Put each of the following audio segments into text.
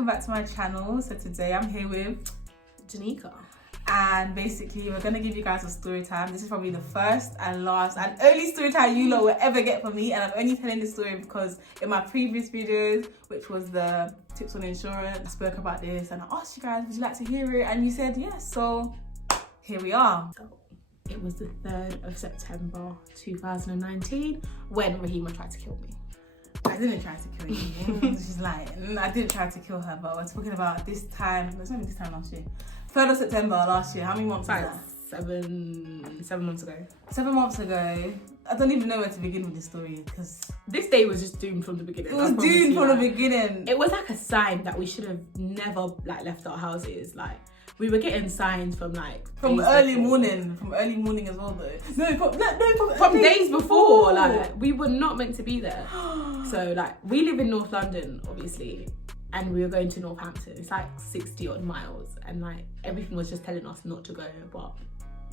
welcome back to my channel. So today I'm here with Deneka. And basically we're going to give you guys a story time. This is probably the first and last and only story time you lot will ever get from me, and I'm only telling this story because in my previous videos, which was the tips on insurance, I spoke about this and I asked you guys, would you like to hear it? And you said yes, so here we are. It was the 3rd of September 2019 when Rahimaa tried to kill me. I didn't try to kill you. She's lying. I didn't try to kill her, but we're talking about this time. It was only this time last year. 3rd of September last year. How many months was that? 7 months ago. 7 months ago. I don't even know where to begin with this story because this day was just doomed from the beginning. It was doomed from the beginning. It was like a sign that we should have never left our houses. We were getting signs from from early morning as well though. From days before. We were not meant to be there. So we live in North London, obviously, and we were going to Northampton. It's 60 odd miles, and everything was just telling us not to go, but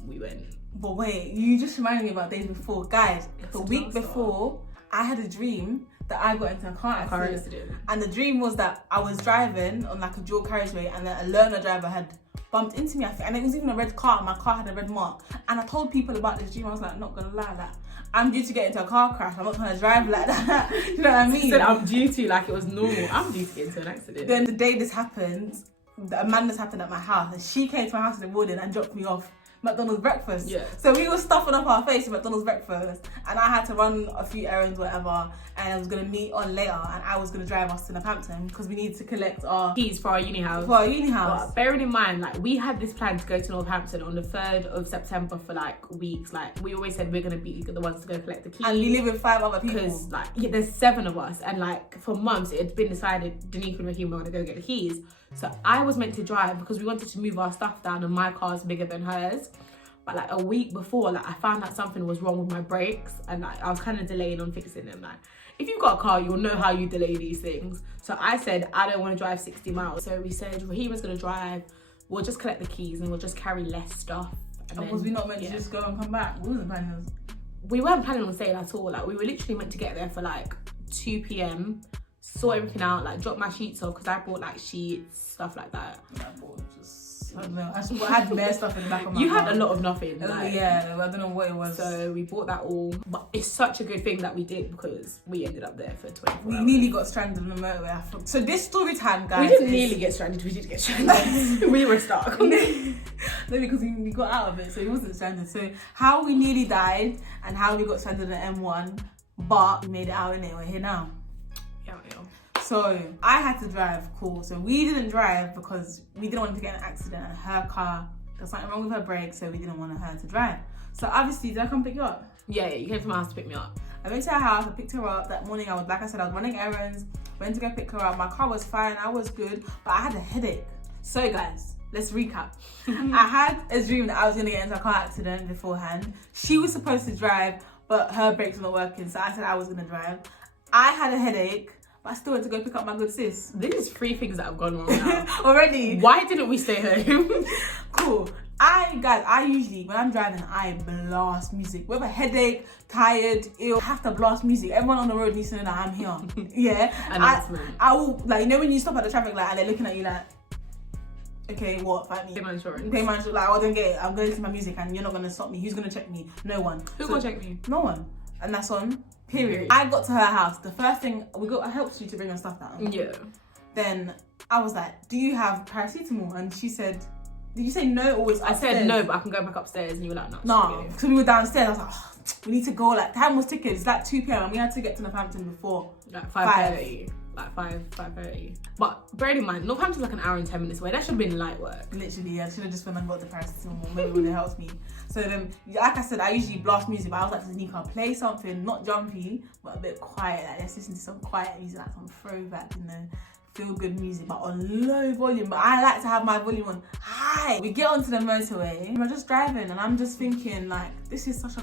we went. But wait, you just reminded me about days before, guys. The week before, I had a dream that I got into a car accident, and the dream was that I was driving on a dual carriageway, and then a learner driver had bumped into me, and it was even a red car. My car had a red mark, and I told people about this dream. I was not gonna lie, I'm due to get into a car crash. I'm not gonna drive like that. You know what I mean? So I'm due to it was normal. I'm due to get into an accident. Then the day this happened, a madness happened at my house, and she came to my house in the morning and dropped me off McDonald's breakfast. Yeah. So we were stuffing up our face with McDonald's breakfast, and I had to run a few errands, whatever, and I was gonna meet on later, and I was gonna drive us to Northampton because we needed to collect our keys for our uni house. But bearing in mind, we had this plan to go to Northampton on the 3rd of September for weeks. We always said we're gonna be the ones to go collect the keys. And we live with 5 other people. Because there's 7 of us, and for months it had been decided Deneka and Rahimaa were gonna go get the keys. So I was meant to drive because we wanted to move our stuff down, and my car's bigger than hers. But a week before, I found that something was wrong with my brakes, and I was kind of delaying on fixing them. If you've got a car, you'll know how you delay these things. So I said, I don't want to drive 60 miles. So we said, Rahima's gonna drive, we'll just collect the keys and we'll just carry less stuff. And was we not meant to just go and come back? We wasn't planning on. We weren't planning on staying at all. We were literally meant to get there for 2 p.m, sort everything out, drop my sheets off, because I bought sheets, stuff like that. I don't know. I had bare stuff in the back of my car. You had a lot of nothing. Yeah, I don't know what it was. So we bought that all. But it's such a good thing that we did, because we ended up there for 24 hours. We nearly got stranded on the motorway. So this story time, guys. We didn't nearly get stranded, we did get stranded. We were stuck. No, because we got out of it, so we wasn't stranded. So how we nearly died and how we got stranded at M1, but we made it out, innit? We're here now. Yeah. So I had to drive, cool. So we didn't drive because we didn't want to get in an accident, and her car, there's something wrong with her brakes, so we didn't want her to drive. So obviously, did I come pick you up? Yeah, you came to my house to pick me up. I went to her house, I picked her up that morning. I was running errands, went to go pick her up. My car was fine, I was good, but I had a headache. So guys, let's recap. I had a dream that I was gonna get into a car accident beforehand. She was supposed to drive, but her brakes were not working, so I said I was gonna drive. I had a headache, but I still had to go pick up my good sis. These 3 things that have gone wrong now. Already. Why didn't we stay home? Cool. I usually, when I'm driving, I blast music. With a headache, tired, ill, I have to blast music. Everyone on the road needs to know that I'm here. Yeah. I will, when you stop at the traffic light and they're looking at you okay, what? Fight me. Pay my insurance. Pay my insurance. I don't get it. I'm going to my music and you're not going to stop me. Who's going to check me? No one. Who's going to check me? No one. And that's on. Period. I got to her house. The first thing, I helped you to bring your stuff down. Yeah. Then I was like, do you have paracetamol? And she said, did you say no or was upstairs? I said no, but I can go back upstairs. And you were like, no. No, because we were downstairs. I was like, we need to go. Time was ticking. It's 2 p.m. and we had to get to Northampton before 5:30. 5:30. But bearing in mind, Northampton's an hour and 10 minutes away. That should have been light work. Literally, I should have just went and got the paracetamol. Maybe it would have helped me. So then, like I said, I usually blast music, but I was like to Deneka, play something not jumpy, but a bit quiet. Let's listen to some quiet music, some throwback, feel good music, but on low volume. But I like to have my volume on high. We get onto the motorway, and we're just driving, and I'm just thinking, this is such a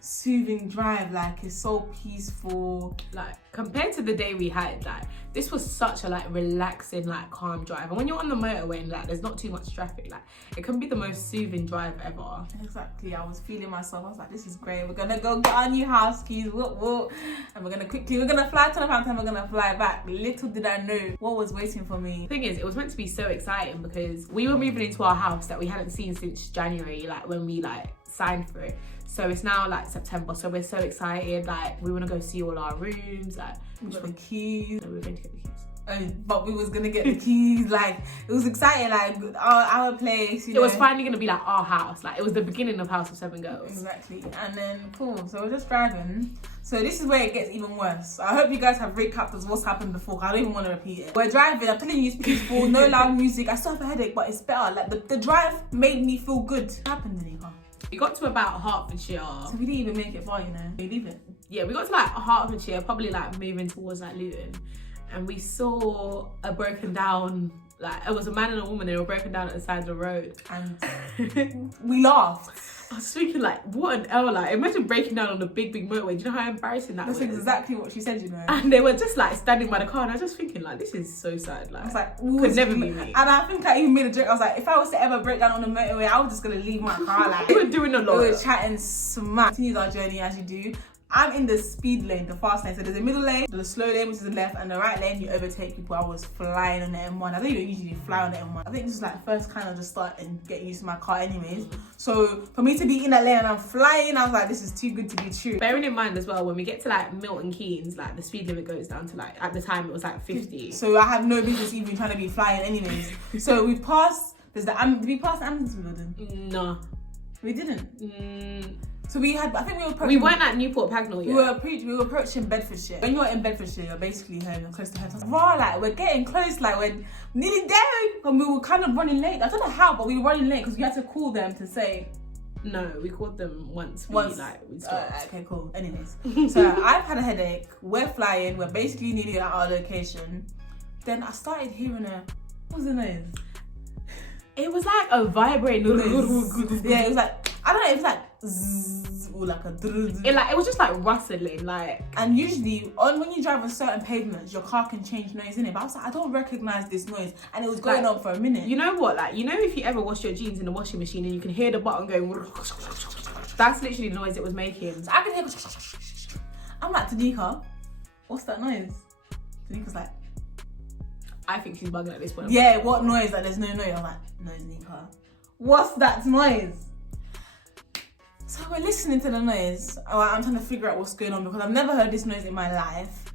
soothing drive. Like, it's so peaceful. Like, compared to the day we had, like, this was such a like relaxing, like calm drive. And when you're on the motorway and like there's not too much traffic, like it can be the most soothing drive ever. Exactly. I was feeling myself. I was like, this is great. We're gonna go get our new house keys, and we're gonna fly to Southampton, we're gonna fly back. Little did I know what was waiting for me. The thing is, it was meant to be so exciting because we were moving into our house that we hadn't seen since January, like when we like signed for it. So it's now like September, so we're so excited. Like, we want to go see all our rooms. Like, we got the keys. No, we were going to get the keys. But we was gonna get the keys. Like, it was exciting. Like, our place. It was finally gonna be like our house. Like, it was the beginning of House of Seven Girls. Exactly. And then cool. So we're just driving. So this is where it gets even worse. I hope you guys have recapped us what's happened before. I don't even want to repeat it. We're driving. I'm telling you, it's peaceful. No loud music. I still have a headache, but it's better. Like, the drive made me feel good. What happened, Deneka? We got to about Hertfordshire. So we didn't even make it far, you know. We leave it. Yeah, we got to like Hertfordshire, probably like moving towards like Luton. And we saw a broken down, like it was a man and a woman, they were broken down at the side of the road. And we laughed. I was thinking like, what an L, like imagine breaking down on a big motorway. Do you know how embarrassing that was? That's exactly what she said, you know. And they were just like standing by the car and I was just thinking like, this is so sad. Like, I was like, could never be me. And I think I even made a joke. I was like, if I was to ever break down on the motorway, I was just gonna leave my car. Like, we were doing a lot. We were chatting smack. Continued our journey as you do. I'm in the speed lane, the fast lane. So there's a middle lane, the slow lane, which is the left, and the right lane, you overtake people. I was flying on the M1. I think you don't usually fly on the M1. I think this is like first kind of just starting getting used to my car anyways. So for me to be in that lane and I'm flying, I was like, this is too good to be true. Bearing in mind as well, when we get to like Milton Keynes, like the speed limit goes down to like, at the time it was like 50. So I have no business even trying to be flying anyways. So we passed, did we pass the ambulance building? No. We didn't. So we had, I think we were approaching... We weren't at Newport Pagnell yet. We were approaching Bedfordshire. When you're in Bedfordshire, you're basically home, you're close to home. So I was like, raw, like, we're getting close, like, we're nearly there. And we were kind of running late. I don't know how, but we were running late because we had to call them to say... No, we called them once. We stopped. Okay, cool. Anyways. So I've had a headache. We're flying. We're basically nearly at our location. Then I started hearing what was the noise? It was like a vibrating noise. Yeah, it was like, I don't know, it was like zzz, or like a it was just like rustling, like. And usually when you drive on certain pavements, your car can change noise in it. But I was like, I don't recognize this noise, and it was going on for a minute. You know what? Like, you know, if you ever wash your jeans in the washing machine and you can hear the button going, that's literally the noise it was making. So I could hear. I'm like, Deneka, what's that noise? Deneka's like, I think she's bugging at this point. Yeah, what noise? Like, there's no noise. I'm like, no, Deneka, what's that noise? So we're listening to the noise. I'm trying to figure out what's going on because I've never heard this noise in my life.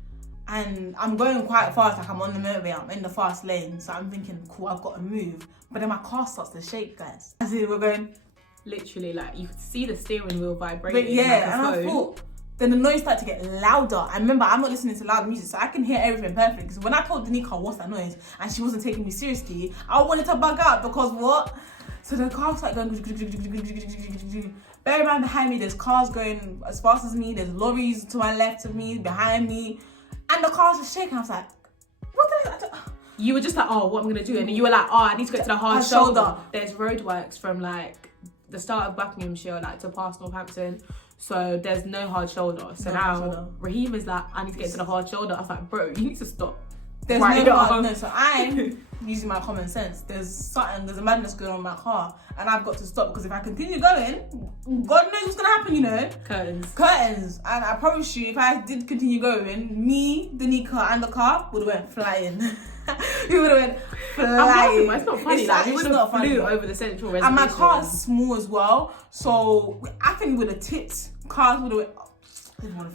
And I'm going quite fast, like I'm on the motorway, I'm in the fast lane. So I'm thinking, cool, I've got to move. But then my car starts to shake, guys. As in, we're going... Literally, like, you could see the steering wheel vibrating. But yeah, and I thought... Then the noise started to get louder. And remember, I'm not listening to loud music, so I can hear everything perfectly. So when I told Deneka, what's that noise? And she wasn't taking me seriously, I wanted to bug out because what? So the car started going... Bear in mind, behind me, there's cars going as fast as me. There's lorries to my left of me, behind me. And the car's just shaking. I was like, what the hell? You were just like, oh, what am I going to do? And you were like, oh, I need to get to the hard shoulder. There's roadworks from like the start of Buckinghamshire, like to past Northampton. So there's no hard shoulder. So now Raheem is like, I need to get to the hard shoulder. I was like, bro, you need to stop. There's no, so I'm using my common sense. There's a madness going on in my car, and I've got to stop because if I continue going, God knows what's gonna happen, you know. Curtains. And I promise you, if I did continue going, me, Deneka, and the car would have went flying. We would have went flying. It's not funny. Like, we would have flew over the central reservation. And my car is small as well, so I think we would have tipped. Cars would have went.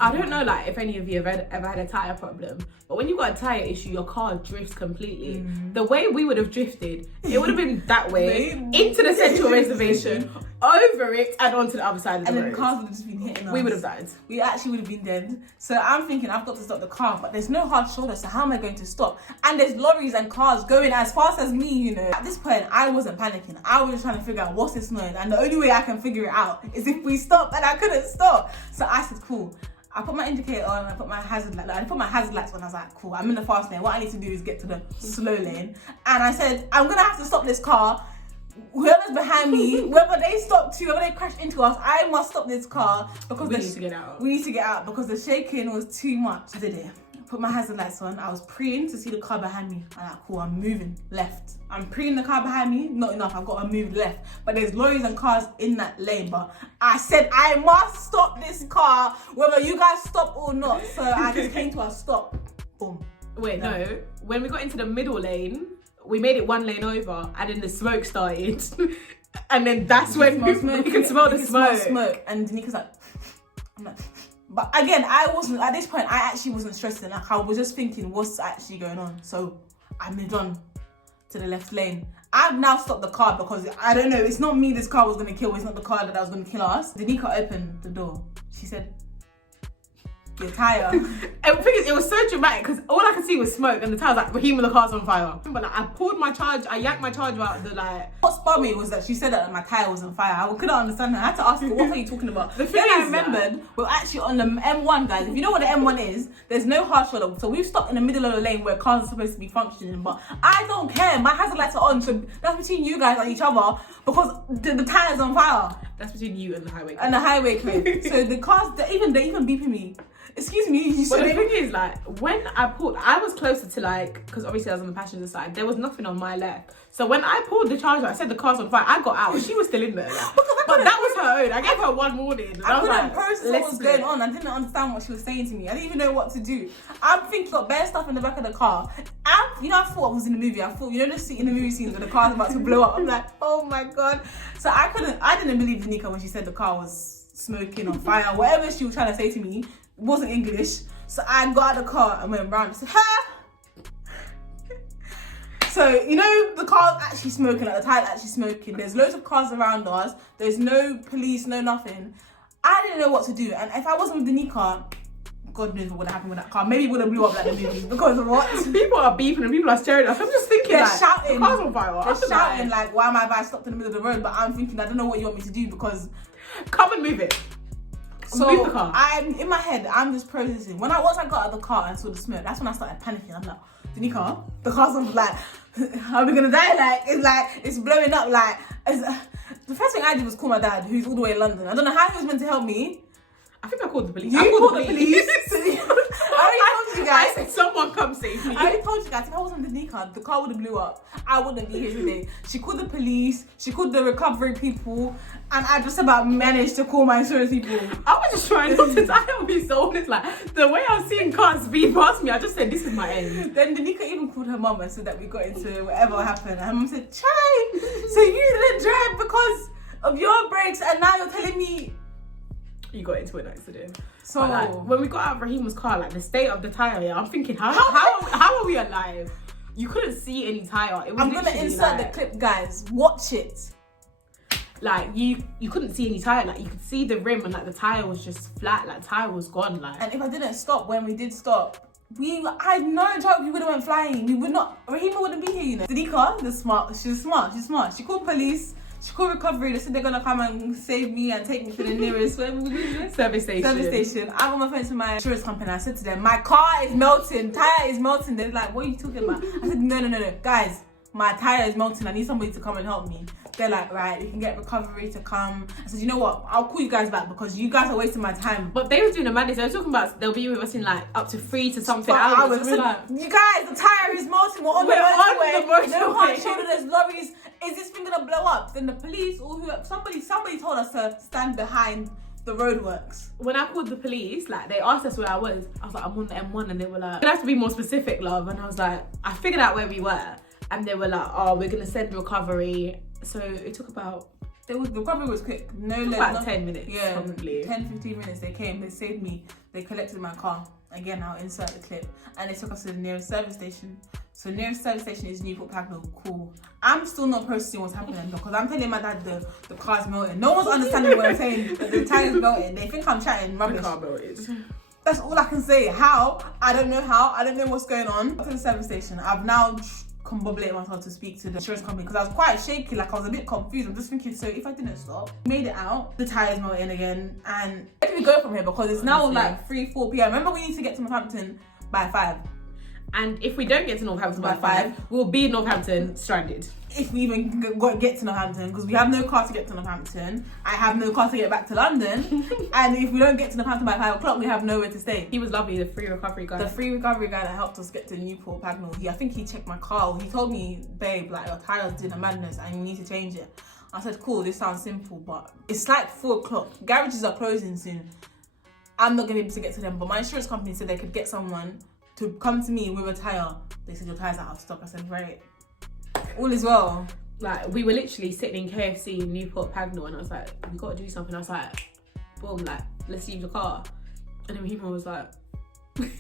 I don't know, like, if any of you have ever had a tyre problem, but when you've got a tyre issue, your car drifts completely. The way we would have drifted, it would have been that way, into the central reservation, over it, and onto the other side of the road. And then cars would have just been hitting us. We would have died. We actually would have been dead. So I'm thinking, I've got to stop the car, but there's no hard shoulder, so how am I going to stop? And there's lorries and cars going as fast as me, you know. At this point, I wasn't panicking. I was trying to figure out what's this noise, and the only way I can figure it out is if we stop, and I couldn't stop. So I said, cool. I put my indicator on, I put my hazard lights on. I was like, cool, I'm in the fast lane. What I need to do is get to the slow lane. And I said, I'm gonna have to stop this car. whoever's behind me, whether they stop too, whether they crash into us, I must stop this car because we need to get out. We need to get out because the shaking was too much. I did it. Put my hazard lights on. I was preying to see the car behind me. I'm like, cool, I'm moving left. I'm preying the car behind me. Not enough, I've got to move left. But there's lorries and cars in that lane. But I said, I must stop this car, whether you guys stop or not. So I just came to a stop. Boom. Wait, no. When we got into the middle lane, we made it one lane over, and then the smoke started. And then that's when you can smell the smoke. And Deneka's like, I'm like, but again, I wasn't, at this point, I actually wasn't stressing. Like, I was just thinking, what's actually going on? So I moved on to the left lane. I've now stopped the car because, I don't know, it's not me this car was going to kill. It's not the car that was going to kill us. Deneka opened the door. She said, your tyre. And the thing is, it was so dramatic because all I could see was smoke and the tyre was like, Raheem, the car's on fire. But like, I pulled my charge, I yanked my charger out the like... What spun me was that she said that my tyre was on fire. I couldn't understand her. I had to ask her, what are you talking about? The thing I remembered, we're actually on the M1, guys. If you know what the M1 is, there's no harsh weather. So we've stopped in the middle of the lane where cars are supposed to be functioning. But I don't care. My hazard lights are on. So that's between you guys and each other because the tyre's on fire. That's between you and the highway. And the highway crew. So the cars, they're even beeping me. Excuse me. But the thing is, like, when I pulled, I was closer to like, because obviously I was on the passenger side, there was nothing on my left. So when I pulled the charger, I said the car's on fire, I got out, she was still in there. Like, but that was her own. I gave her one warning. And I couldn't process what was going on. I didn't understand what she was saying to me. I didn't even know what to do. I'm thinking, got bare stuff in the back of the car. I thought I was in the movie. I thought, the scene in the movie scenes where the car's about to blow up. I'm like, oh my God. So I didn't believe Deneka when she said the car was smoking on fire. Whatever she was trying to say to me wasn't English. So I got out of the car and went round and said, ha! So, the car's actually smoking, like the tyre's actually smoking. There's loads of cars around us. There's no police, no nothing. I didn't know what to do. And if I wasn't with Deneka, God knows what would have happened with that car. Maybe it would have blew up like the movie because of what? People are beeping and people are staring at us. I'm just thinking, they're shouting. The car's on fire. They're shouting like, why am I stopped in the middle of the road? But I'm thinking, I don't know what you want me to do because... Come and move it. So move the car. I'm in my head, I'm just processing. Once I got out of the car and saw the smoke, that's when I started panicking. I'm like, Deneka, the car's on, like, are we gonna die? It's blowing up. The first thing I did was call my dad, who's all the way in London. I don't know how he was meant to help me. I think I called the police. You called the police. I already told you guys. I said, someone come save me. I already told you guys, if I wasn't Deneka, the car would have blew up. I wouldn't be here today. She called the police, she called the recovery people, and I just about managed to call my insurance people. I was just trying not to die on me, so honest. Like, the way I was seeing cars speed past me, I just said, this is my end. Then Deneka even called her mum and said that we got into whatever happened. And her mum said, Chai, so you didn't drive because of your brakes, and now you're telling me you got into an accident. So but, like, when we got out of Rahima's car, like the state of the tire, I'm thinking, how are we alive? You couldn't see any tire. It was I'm gonna insert the clip, guys. Watch it. Like you couldn't see any tire. Like you could see the rim and like the tire was just flat. Like tire was gone. Like, and if I didn't stop when we did stop, I had no joke. We would have went flying. We would not. Rahima wouldn't be here. Deneka, she's smart. She called police. She called recovery. They said they're gonna come and save me and take me to the nearest service station. I got my phone to my insurance company. I said to them, my car is melting. Tire is melting. They're like, what are you talking about? I said, no, guys. My tire is melting. I need somebody to come and help me. They're like, right, you can get recovery to come. I said, you know what? I'll call you guys back because you guys are wasting my time. But they were doing a madness. They were talking about they'll be with us in like up to 3 to something hours. So like, you guys, the tire is melting. We're on the motorway. No hard shoulder. There's lorries. Is this thing gonna blow up? Then the police or somebody told us to stand behind the roadworks. When I called the police, like they asked us where I was like, I'm on the M1, and they were like, you have to be more specific, love. And I was like, I figured out where we were. And they were like, oh, we're gonna send recovery. So it took about... The recovery was quick. About 10 minutes, yeah, probably. 10-15 minutes they came, they saved me. They collected my car. Again, I'll insert the clip. And they took us to the nearest service station. So nearest service station is Newport Pagnell. Cool. I'm still not processing what's happening because I'm telling my dad the car's melting. No one's understanding what I'm saying. The tire's melting. They think I'm chatting rubbish. The car melted. That's all I can say. How? I don't know how. I don't know what's going on. To the service station. I've now combobulated myself to speak to the insurance company because I was quite shaky. Like I was a bit confused. I'm just thinking, so if I didn't stop, made it out, the tire's melting again, and where do we go from here? Because it's now like 3-4 p.m. Remember, we need to get to Northampton by 5. And if we don't get to Northampton by 5, we'll be in Northampton stranded. if we even get to Northampton, because we have no car to get to Northampton. I have no car to get back to London. And if we don't get to Northampton by 5 o'clock, we have nowhere to stay. He was lovely, the free recovery guy. The free recovery guy that helped us get to Newport Pagnell. I think he checked my car. He told me, babe, like, your tyres doing a madness and you need to change it. I said, cool, this sounds simple, but it's like 4 o'clock. Garages are closing soon. I'm not going to be able to get to them, but my insurance company said they could get someone to come to me with a tyre. They said, your tyre's out of stock. I said, right. All is well. Like, we were literally sitting in KFC in Newport Pagnell, and I was like, we got to do something. I was like, boom, like, let's leave the car. And then Rahima was like,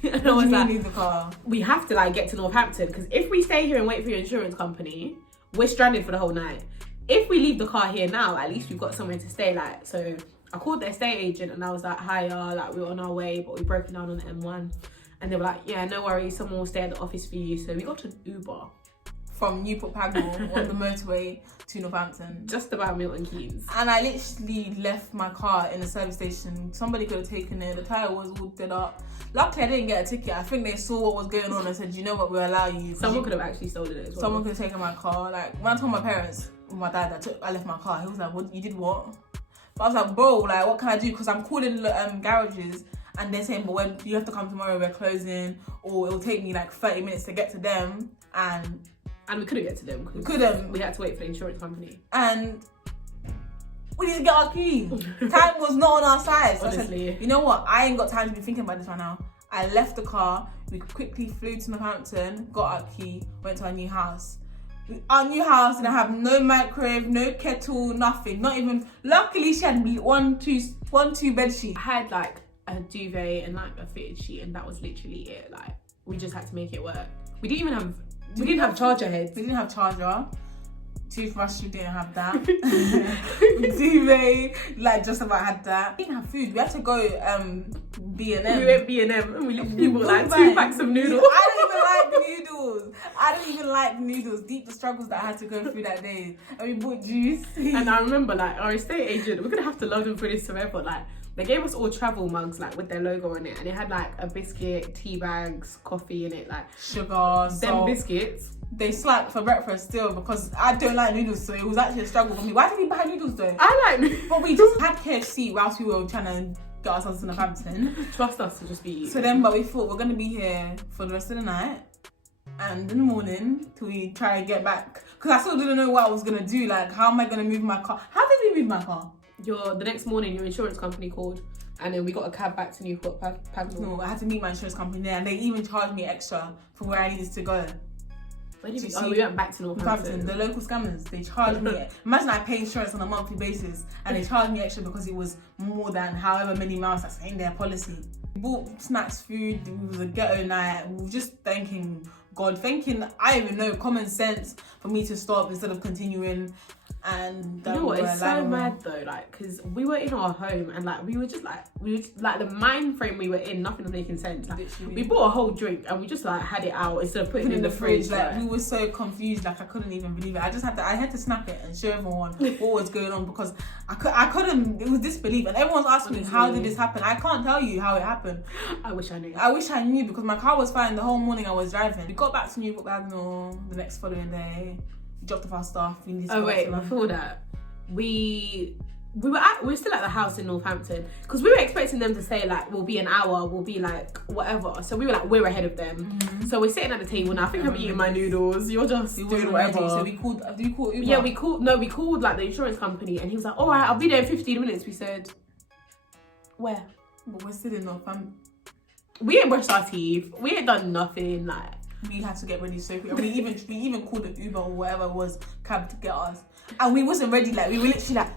and I was like, leave the car? We have to, like, get to Northampton, because if we stay here and wait for your insurance company, we're stranded for the whole night. If we leave the car here now, at least we've got somewhere to stay. Like, so I called the estate agent and I was like, hiya, like, we're on our way, but we're broken down on the M1. And they were like, yeah, no worries, someone will stay at the office for you. So we got an Uber from Newport Pagnell on the motorway to Northampton. Just about Milton Keynes. And I literally left my car in the service station. Somebody could have taken it. The tyre was all dead up. Luckily, I didn't get a ticket. I think they saw what was going on and said, you know what, we'll allow you. Someone could have actually stolen it as well. Someone could have taken my car. Like, when I told my parents, my dad, I left my car, he was like, what, you did what? But I was like, bro, like, what can I do? Because I'm calling garages and they're saying, but when you have to come tomorrow, we're closing, or it'll take me like 30 minutes to get to them. And we couldn't get to them. We couldn't. We had to wait for the insurance company. And we need to get our key. Time was not on our side. So honestly. I said, you know what? I ain't got time to be thinking about this right now. I left the car. We quickly flew to Northampton, got our key, went to our new house. Our new house didn't have no microwave, no kettle, nothing. Not even. Luckily, she had one, two bed sheet. I had like a duvet and like a fitted sheet, and that was literally it. Like, we just had to make it work. We didn't have charger heads. We didn't have charger. Toothbrush, we didn't have that. Duvet, like, just about had that. We didn't have food. We had to go B&M. We went B&M and we literally bought like 2 packs of noodles. I don't even like noodles. Deep the struggles that I had to go through that day. And we bought juice. And I remember, like, our estate agent, we're gonna have to love them for this forever. Like, they gave us all travel mugs, like, with their logo on it, and it had like a biscuit, tea bags, coffee in it, like sugar, them salt. Biscuits. They slapped for breakfast still, because I don't like noodles, so it was actually a struggle for me. Why did we buy noodles though? I like noodles. But we just had KFC whilst we were trying to get ourselves to Northampton. Trust us to just be. So then, but we thought we're gonna be here for the rest of the night, and in the morning till we try and get back, because I still didn't know what I was gonna do. Like, how am I gonna move my car? How did we move my car? The next morning, your insurance company called, and then we got a cab back to Newport Pagnell. No, I had to meet my insurance company there, and they even charged me extra for where I needed to go. Where did we went back to Northampton. The local scammers, they charged me. Imagine I pay insurance on a monthly basis, and they charged me extra because it was more than however many miles that's in their policy. We bought snacks, food. It was a ghetto night. We were just thanking God, I even know, common sense for me to stop instead of continuing. And you know what, it's so mad though, like, because we were in our home and like we were just like the mind frame we were in, nothing was making sense. Like, we bought a whole drink and we just like had it out instead of putting it in the fridge. Like, we were so confused, like I couldn't even believe it. I had to snap it and show everyone what was going on, because I couldn't, it was disbelief. And everyone's asking me, how did this happen? I can't tell you how it happened. I wish I knew. I wish I knew, because my car was fine the whole morning I was driving. We got back to Newport Pagnell the next following day. Dropped off our stuff. Before that, we were still at the house in Northampton, because we were expecting them to say like, we'll be an hour, we'll be like whatever. So we were like, we're ahead of them. Mm-hmm. So we're sitting at the table now. I think I'm eating my noodles. You're just doing whatever. So we called. Did we call Uber? Yeah, we called like the insurance company, and he was like, all right, I'll be there in 15 minutes. We said, where? But we're still in Northampton. We ain't brushed our teeth. We ain't done nothing. Like, we had to get ready so quick. We even called an Uber or whatever it was, cab to get us. And we wasn't ready. Like, we were literally like,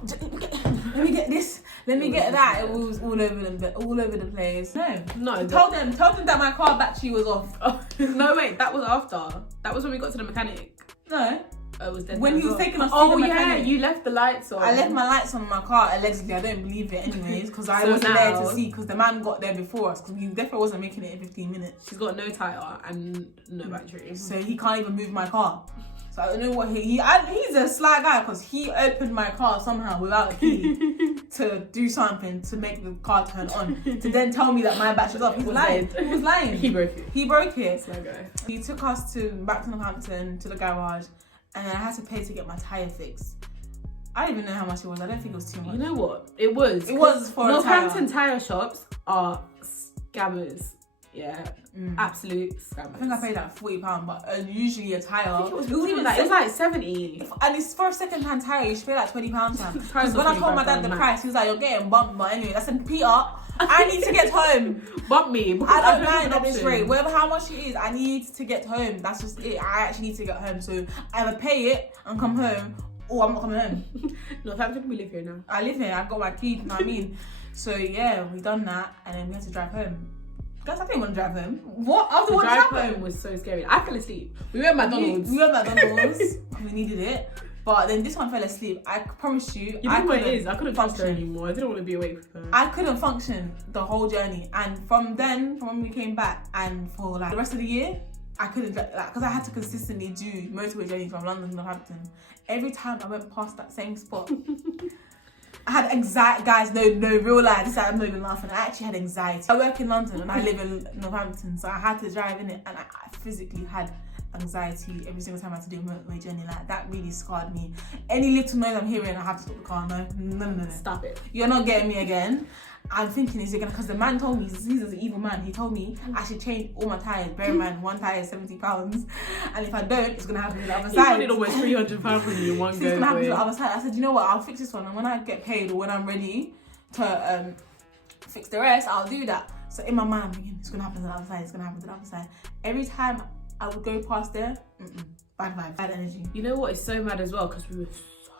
let me get this, let me get that. It was all over the place. No. Tell them that my car battery was off. No, wait, that was after. That was when we got to the mechanic. No. It was when he was taking us to the mechanic. You left the lights on. I left my lights on in my car, allegedly. I don't believe it anyways, because I wasn't there to see, because the man got there before us, because we definitely wasn't making it in 15 minutes. She's got no tyre and no battery. So he can't even move my car. So I don't know what he's a sly guy, because he opened my car somehow without a key to do something to make the car turn on, to then tell me that my battery's off. He was lying. He broke it. Sly guy. He took us back to Northampton, to the garage, and then I had to pay to get my tyre fixed. I don't even know how much it was. I don't think it was too much. You know what? It was for Northampton tyre shops are scammers. Yeah, absolute scammers. I think I paid like £40, but usually a tyre. It was like 70. And it's for a second-hand tyre. You should pay like £20. Because when I told my dad the price, he was like, "You're getting bumped." But anyway, I said, "Peter, I need to get home. Bump me. I don't mind at this rate. Whatever how much it is, I need to get home. That's just it. I actually need to get home. So either pay it and come home, or I'm not coming home." Northampton, we live here now. I live here. I've got my key. You know what I mean? So yeah, we done that, and then we had to drive home. Guys, I didn't want to drive home. What? After what happened? The drive home was so scary. I fell asleep. We went McDonald's. We went McDonald's. We needed it. But then this one fell asleep. I promise you. You know what it is? I couldn't function anymore. I didn't want to be awake for her. I couldn't function the whole journey. And from when we came back and for like the rest of the year, I couldn't, like, because I had to consistently do motorway journeys from London to Northampton. Every time I went past that same spot, I had anxiety. Guys, no, real life. I'm not even laughing. I actually had anxiety. I work in London and I live in Northampton, so I had to drive in it, and I physically had anxiety every single time I had to do a motorway journey. Like, that really scarred me. Any little noise I'm hearing, I have to stop the car. No. Stop it. You're not getting me again. I'm thinking, is it gonna? Because the man told me, he's an evil man. He told me I should change all my tires. Bear in mind, one tire is £70, and if I don't, it's gonna happen to the other side. He wanted almost £300 from you in one go. It's gonna happen to the other side. I said, you know what? I'll fix this one, and when I get paid or when I'm ready to fix the rest, I'll do that. So in my mind, I'm thinking, it's gonna happen to the other side. It's gonna happen to the other side. Every time I would go past there, bad vibes, bad energy. You know what? It's so mad as well because we were so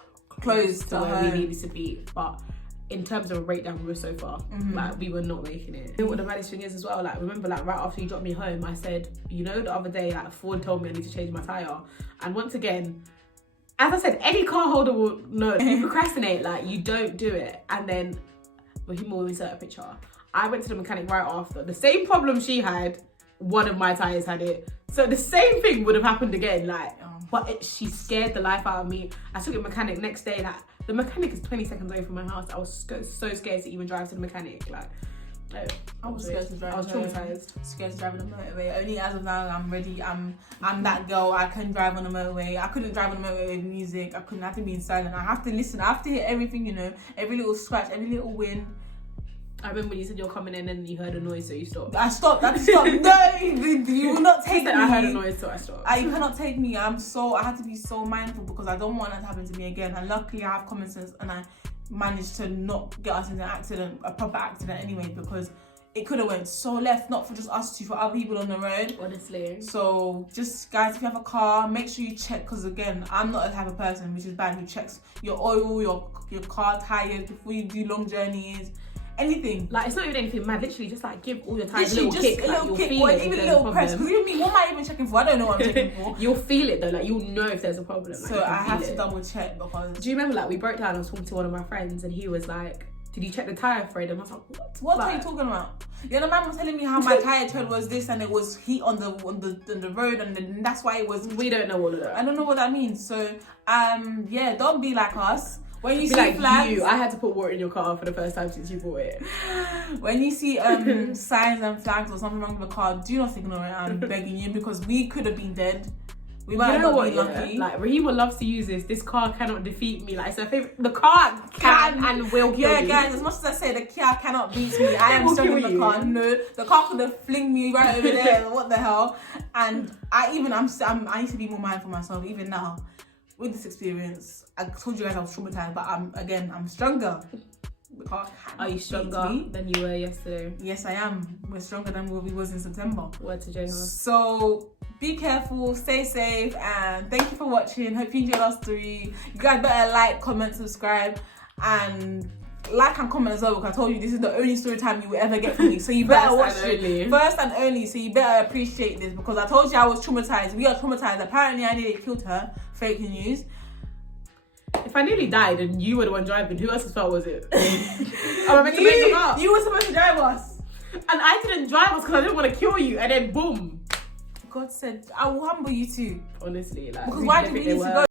close to where we needed to be, but in terms of a breakdown, we were so far. Like, we were not making it. You know what the maddest thing is as well? Like, remember, like, right after you dropped me home, I said, you know, the other day, like, Ford told me I need to change my tyre. And once again, as I said, any car holder will know. If you procrastinate, like, you don't do it. And then, Rahimaa will insert a picture. I went to the mechanic right after. The same problem she had, one of my tyres had it. So the same thing would have happened again. Like, but she scared the life out of me. I took a mechanic next day. Like, the mechanic is 20 seconds away from my house. I was so scared to even drive to the mechanic. Like, I was scared to drive. I was traumatized. Scared to drive on the motorway. Only as of now, I'm ready. I'm that girl. I can drive on the motorway. I couldn't drive on the motorway with music. I have to be in silent. I have to listen. I have to hear everything. You know, every little scratch, every little wind. I remember when you said you're coming in and you heard a noise, so you stopped. I stopped. No, you will not take me. I heard a noise, so I stopped. You cannot take me. I had to be so mindful because I don't want that to happen to me again. And luckily, I have common sense, and I managed to not get us into an accident, a proper accident anyway, because it could have went so left, not for just us two, for other people on the road. Honestly. So just, guys, if you have a car, make sure you check, because again, I'm not the type of person, which is bad, who checks your oil, your car tires before you do long journeys. Anything. Like, it's not even anything mad. Literally, just like give all your tires a little kick. A little kick, or even a little press. Because you mean, what am I even checking for? I don't know what I'm checking for. You'll feel it though. Like, you'll know if there's a problem. Like, so I have to double check because. Do you remember, like, we broke down? I was talking to one of my friends, and he was like, "Did you check the tire thread?" And I was like, "What? What are you talking about?" Yeah, the man was telling me how my tire tread was this, and it was heat on the road, and then that's why it was. We don't know all of that. I don't know what that means. So, yeah, don't be like us. When you see like flags, I had to put water in your car for the first time since you bought it. When you see signs and flags or something wrong with the car, do not ignore it. I'm begging you, because we could have been dead. We might not be lucky. Like, Rahimaa loves to use this. This car cannot defeat me. Like, it's her favorite. The car can and will kill you. Yeah, guys. As much as I say the car cannot beat me, I am still in the car. No, the car could have fling me right over there. What the hell? And I need to be more mindful myself even now. With this experience, I told you guys I was traumatized, but I'm stronger. Are you stronger than you were yesterday? Yes, I am. We're stronger than we was in September. Word to J-Ho. So be careful, stay safe, and thank you for watching. Hope you enjoyed our story. You guys better like, comment, subscribe, and like and comment as well, because I told you this is the only story time you will ever get from me. So you better watch it. First and only. So you better appreciate this, because I told you I was traumatized. We are traumatized. Apparently I nearly killed her. Fake news. If I nearly died and you were the one driving, who else's fault was it? Am I meant to make them up? You were supposed to drive us. And I didn't drive us because I didn't want to kill you, and then boom. God said, I will humble you too. Honestly, like, because why did we need to go?